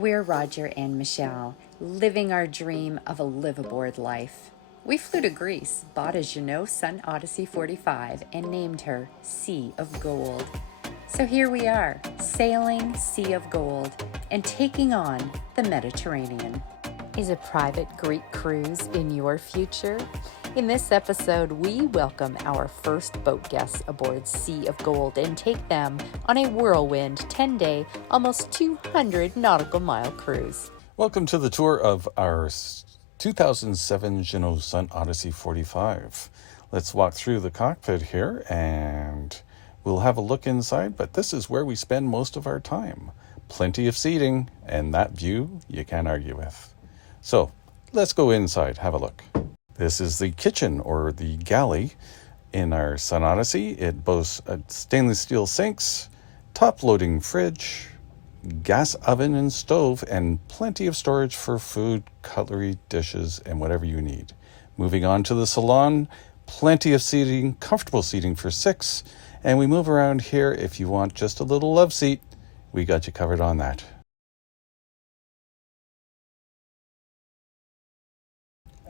We're Roger and Michelle, living our dream of a live-aboard life. We flew to Greece, bought a Jeanneau Sun Odyssey 45, and named her Sea of Gold. So here we are, sailing Sea of Gold and taking on the Mediterranean. Is a private Greek cruise in your future? In this episode, we welcome our first boat guests aboard Sea of Gold and take them on a whirlwind 10-day, almost 200 nautical mile cruise. Welcome to the tour of our 2007 Jeanneau Sun Odyssey 45. Let's walk through the cockpit here and we'll have a look inside, but this is where we spend most of our time. Plenty of seating, and that view you can't argue with. So let's go inside, have a look. This is the kitchen, or the galley, in our Sun Odyssey. It boasts stainless steel sinks, top-loading fridge, gas oven and stove, and plenty of storage for food, cutlery, dishes, and whatever you need. Moving on to the salon, plenty of seating, comfortable seating for 6, and we move around here. If you want just a little love seat, we got you covered on that.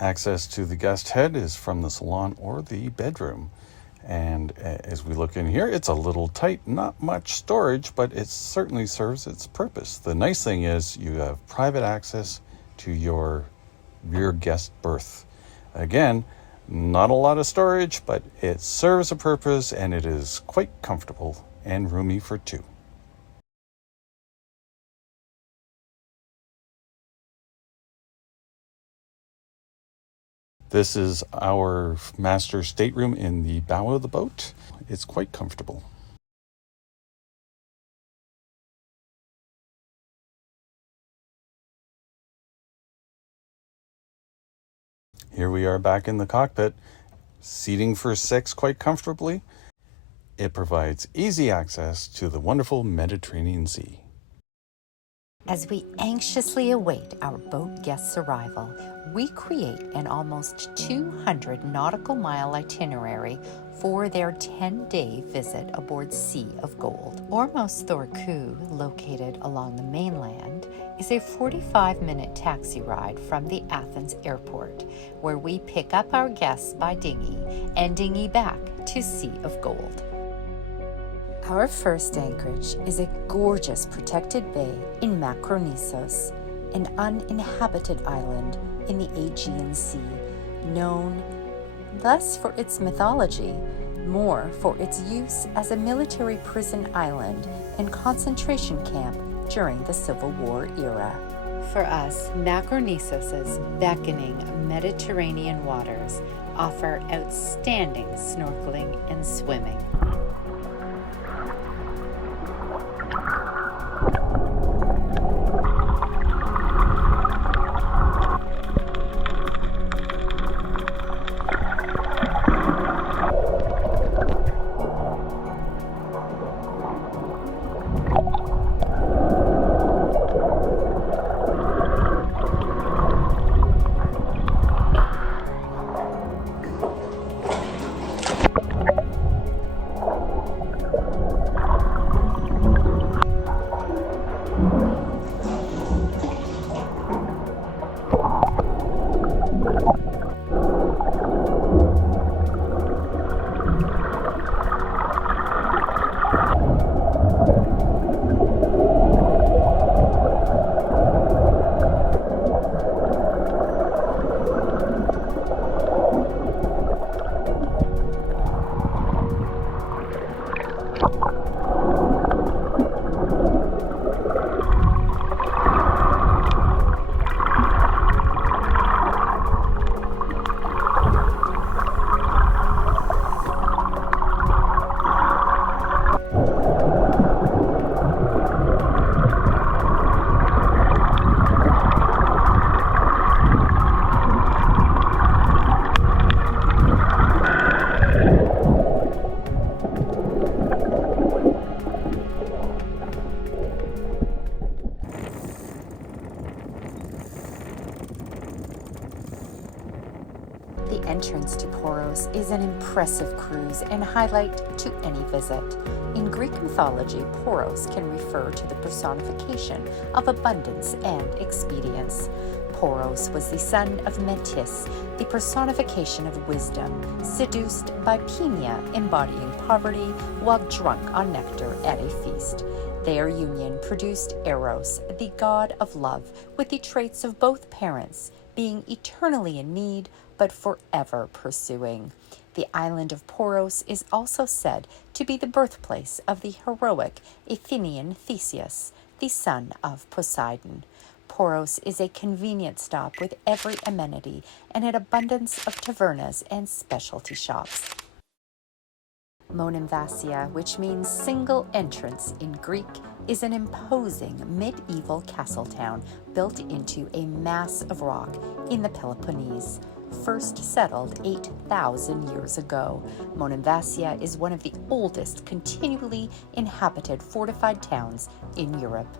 Access to the guest head is from the salon or the bedroom. And as we look in here, it's a little tight, not much storage, but it certainly serves its purpose. The nice thing is you have private access to your rear guest berth. Again, not a lot of storage, but it serves a purpose and it is quite comfortable and roomy for 2. This is our master stateroom in the bow of the boat. It's quite comfortable. Here we are back in the cockpit, seating for 6 quite comfortably. It provides easy access to the wonderful Mediterranean Sea. As we anxiously await our boat guests' arrival, we create an almost 200 nautical mile itinerary for their 10-day visit aboard Sea of Gold. Ormos Thorkou, located along the mainland, is a 45-minute taxi ride from the Athens airport, where we pick up our guests by dinghy and dinghy back to Sea of Gold. Our first anchorage is a gorgeous protected bay in Makronissos, an uninhabited island in the Aegean Sea, known less for its mythology, more for its use as a military prison island and concentration camp during the Civil War era. For us, Makronissos' beckoning Mediterranean waters offer outstanding snorkeling and swimming. The entrance to Poros is an impressive cruise and highlight to any visit. In Greek mythology, Poros can refer to the personification of abundance and expedience. Poros was the son of Metis, the personification of wisdom, seduced by Peña, embodying poverty, while drunk on nectar at a feast. Their union produced Eros, the god of love, with the traits of both parents, being eternally in need but forever pursuing. The island of Poros is also said to be the birthplace of the heroic Athenian Theseus, the son of Poseidon. Poros is a convenient stop with every amenity and an abundance of tavernas and specialty shops. Monimvasia, which means single entrance in Greek, is an imposing medieval castle town built into a mass of rock in the Peloponnese. First settled 8,000 years ago, Monimvasia is one of the oldest continually inhabited fortified towns in Europe.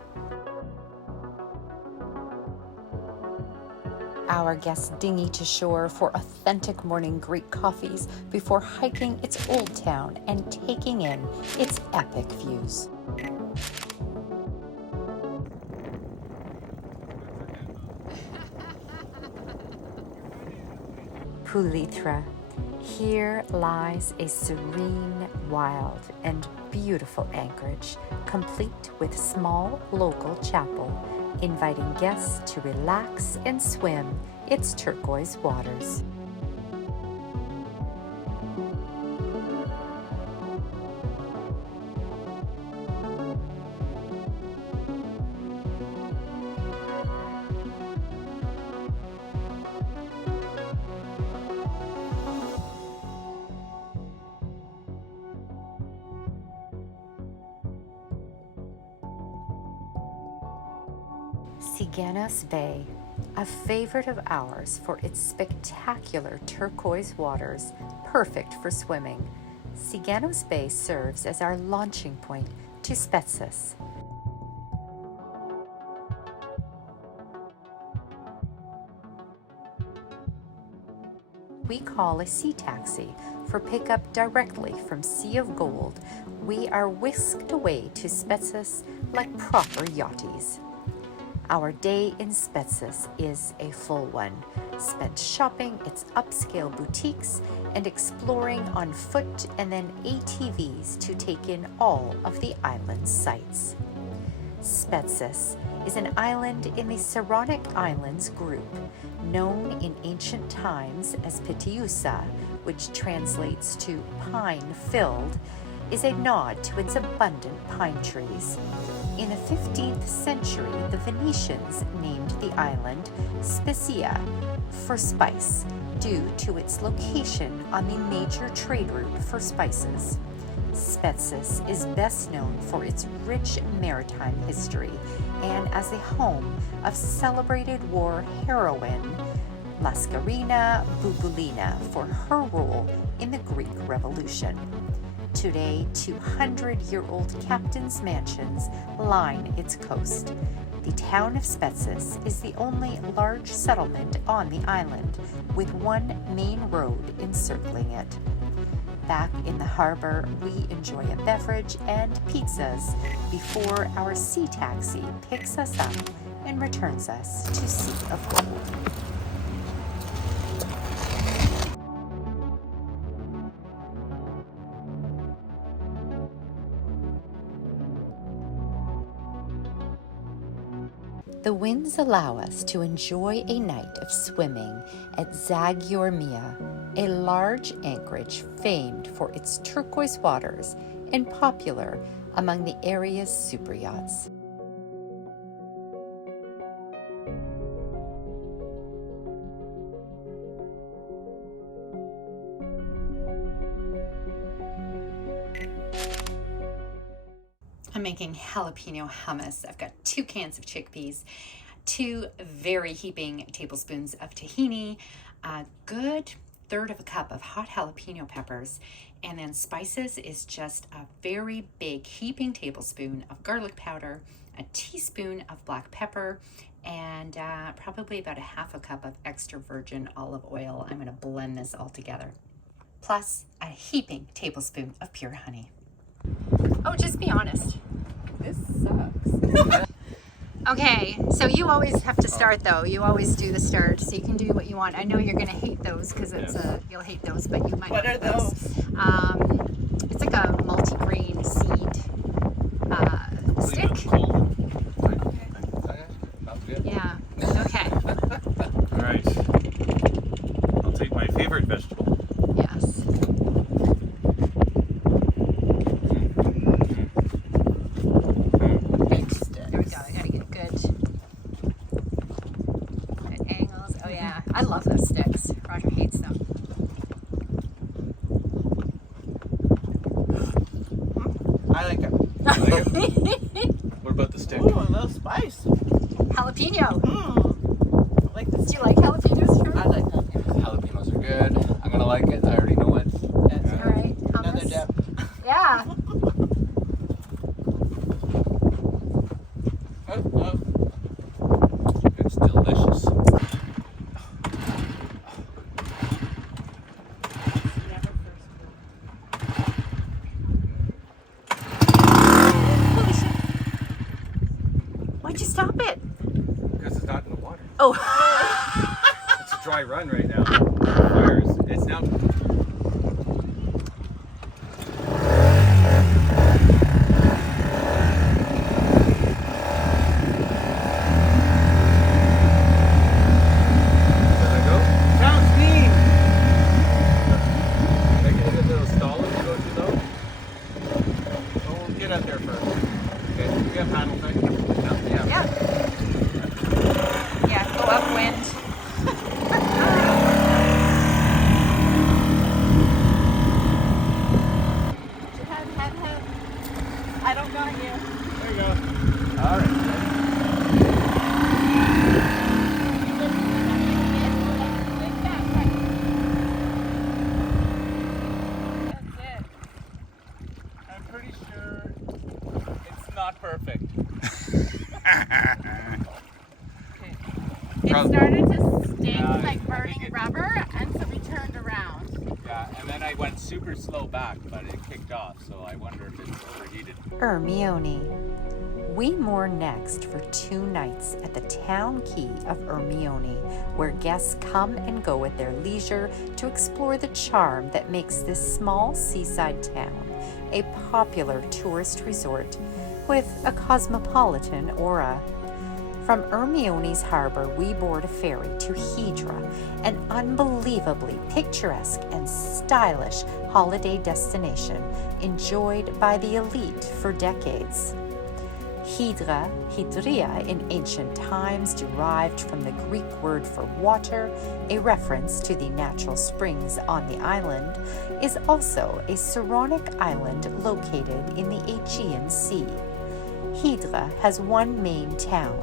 Our guests dinghy to shore for authentic morning Greek coffees before hiking its old town and taking in its epic views. Pulitra. Here lies a serene, wild, and beautiful anchorage, complete with small local chapel, inviting guests to relax and swim its turquoise waters. Sigenos Bay, a favorite of ours for its spectacular turquoise waters, perfect for swimming. Sigenos Bay serves as our launching point to Spetses. We call a sea taxi for pickup directly from Sea of Gold. We are whisked away to Spetses like proper yachties. Our day in Spetses is a full one, spent shopping its upscale boutiques and exploring on foot and then ATVs to take in all of the island's sights. Spetses is an island in the Saronic Islands group, known in ancient times as Pitiusa, which translates to pine-filled, is a nod to its abundant pine trees. In the 15th century, the Venetians named the island Specia for spice, due to its location on the major trade route for spices. Spetses is best known for its rich maritime history and as the home of celebrated war heroine Laskarina Bouboulina for her role in the Greek Revolution. Today, 200-year-old captain's mansions line its coast. The town of Spetses is the only large settlement on the island, with one main road encircling it. Back in the harbor, we enjoy a beverage and pizzas before our sea taxi picks us up and returns us to Sea of Gold. The winds allow us to enjoy a night of swimming at Zagyormia, a large anchorage famed for its turquoise waters and popular among the area's superyachts. I'm making jalapeno hummus. I've got 2 cans of chickpeas, 2 very heaping tablespoons of tahini, a good third of a cup of hot jalapeno peppers, and then spices is just a very big heaping tablespoon of garlic powder, a teaspoon of black pepper, and probably about a half a cup of extra virgin olive oil. I'm going to blend this all together. Plus a heaping tablespoon of pure honey. Oh, just be honest. This sucks. Okay, so you always have to start though. You always do the start, so you can do what you want. I know you're gonna hate those because it's you'll hate those, but you might. What are like those? It's like a multi-grain seed stick. Yeah. Okay. All right. I'll take my favorite vegetable. Yes. Big sticks. There we go. I gotta get good angles. Oh yeah, I love those sticks. Roger hates them. I like it. I like it. What about the stick? Ooh, a little spice. Jalapeno. I like this. Do you like jalapenos, Drew? I like them. Jalapenos are good. I'm gonna like it. I already know it. That's All right. another Hummus. dip. Yeah. It's delicious. Holy shit. Why'd you stop it? Because it's not in the water. Oh. It's a dry run right now. Fires. It's now. Does it go? Sounds mean. Make it a little stall if you go too low. Oh, we'll get up there first. Okay. You got paddle thing? No. Yeah. Yeah, go upwind. Head. I don't got you. There you go. All right. That's it. I'm pretty sure it's not perfect. It started to stink Yeah, like I burning think it- rubber, and so we turned around. Yeah, and then I went super slow back, but it kicked off, so I wonder if it's overheated. Ermione. We moor next for 2 nights at the town quay of Ermione, where guests come and go at their leisure to explore the charm that makes this small seaside town a popular tourist resort with a cosmopolitan aura. From Ermione's harbor, we board a ferry to Hydra, an unbelievably picturesque and stylish holiday destination enjoyed by the elite for decades. Hydria in ancient times, derived from the Greek word for water, a reference to the natural springs on the island, is also a Saronic island located in the Aegean Sea. Hydra has one main town,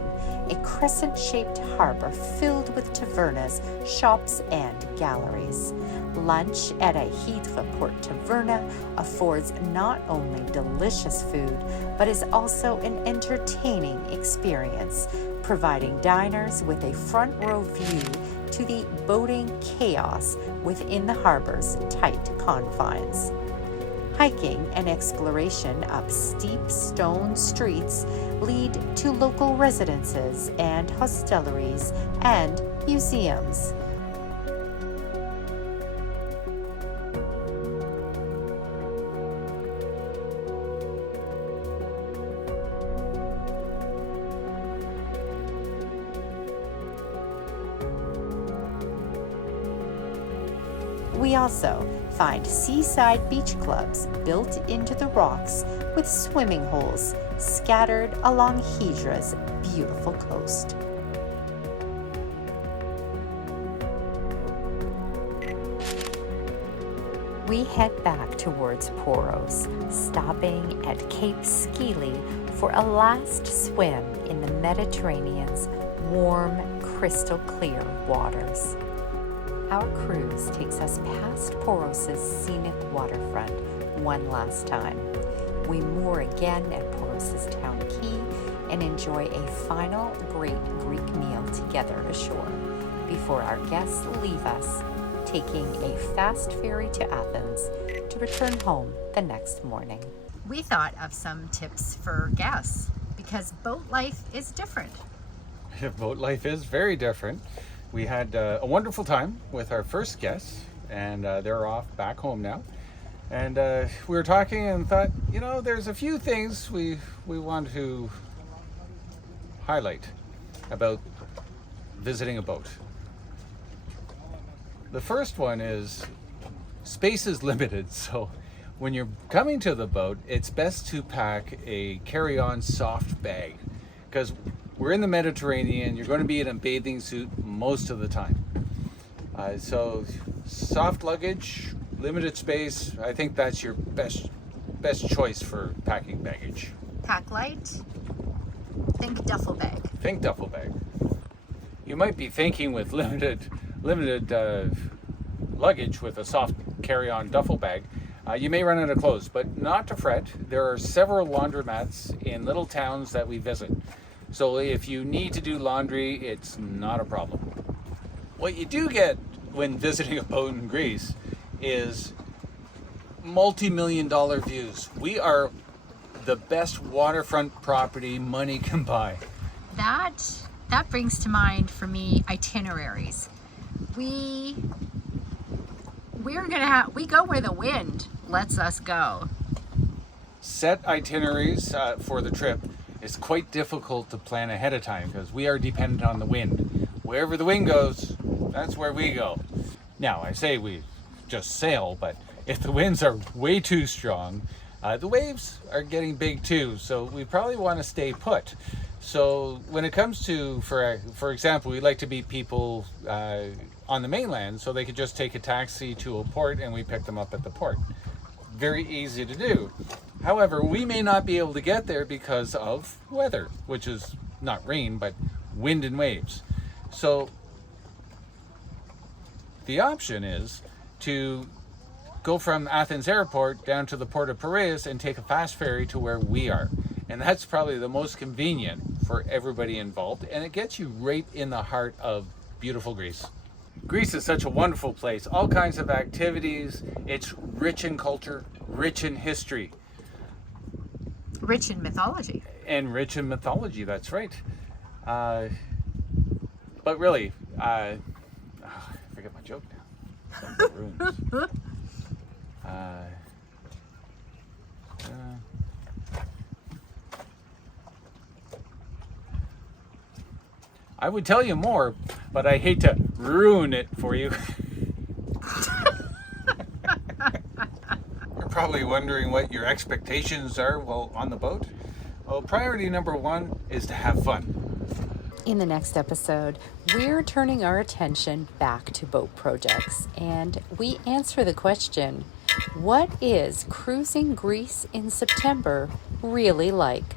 a crescent-shaped harbor filled with tavernas, shops, and galleries. Lunch at a Hydra Port Taverna affords not only delicious food, but is also an entertaining experience, providing diners with a front-row view to the boating chaos within the harbor's tight confines. Hiking and exploration up steep stone streets lead to local residences and hostelries and museums. We also find seaside beach clubs built into the rocks with swimming holes scattered along Hydra's beautiful coast. We head back towards Poros, stopping at Cape Skili for a last swim in the Mediterranean's warm, crystal clear waters. Our cruise takes us past Poros' scenic waterfront one last time. We moor again at Poros' town quay and enjoy a final great Greek meal together ashore before our guests leave us, taking a fast ferry to Athens to return home the next morning. We thought of some tips for guests because boat life is different. Boat life is very different. We had a wonderful time with our first guests, and they're off back home now. And we were talking and thought, you know, there's a few things we want to highlight about visiting a boat. The first one is space is limited, so when you're coming to the boat, it's best to pack a carry-on soft bag, because we're in the Mediterranean. You're going to be in a bathing suit most of the time. So soft luggage, limited space, I think that's your best choice for packing baggage. Pack light, think duffel bag. Think duffel bag. You might be thinking with limited luggage with a soft carry-on duffel bag, you may run out of clothes, but not to fret. There are several laundromats in little towns that we visit. So if you need to do laundry, it's not a problem. What you do get when visiting a boat in Greece is multi-million-dollar views. We are the best waterfront property money can buy. That brings to mind for me itineraries. We go where the wind lets us go. Set itineraries for the trip is quite difficult to plan ahead of time because we are dependent on the wind. Wherever the wind goes, that's where we go. Now, I say we just sail, but if the winds are way too strong, the waves are getting big too, so we probably want to stay put. So when it comes to, for example, we like to meet people on the mainland, so they could just take a taxi to a port and we pick them up at the port. Very easy to do. However, we may not be able to get there because of weather, which is not rain, but wind and waves. So the option is to go from Athens airport down to the port of Piraeus and take a fast ferry to where we are. And that's probably the most convenient for everybody involved, and it gets you right in the heart of beautiful Greece. Greece is such a wonderful place, all kinds of activities. It's rich in culture, rich in history. Rich in mythology. And rich in mythology, that's right. But really, I forget my joke now. Some of the ruins. I would tell you more, but I hate to ruin it for you. You're probably wondering what your expectations are while on the boat. Well, priority number one is to have fun. In the next episode, we're turning our attention back to boat projects, and we answer the question, what is cruising Greece in September really like?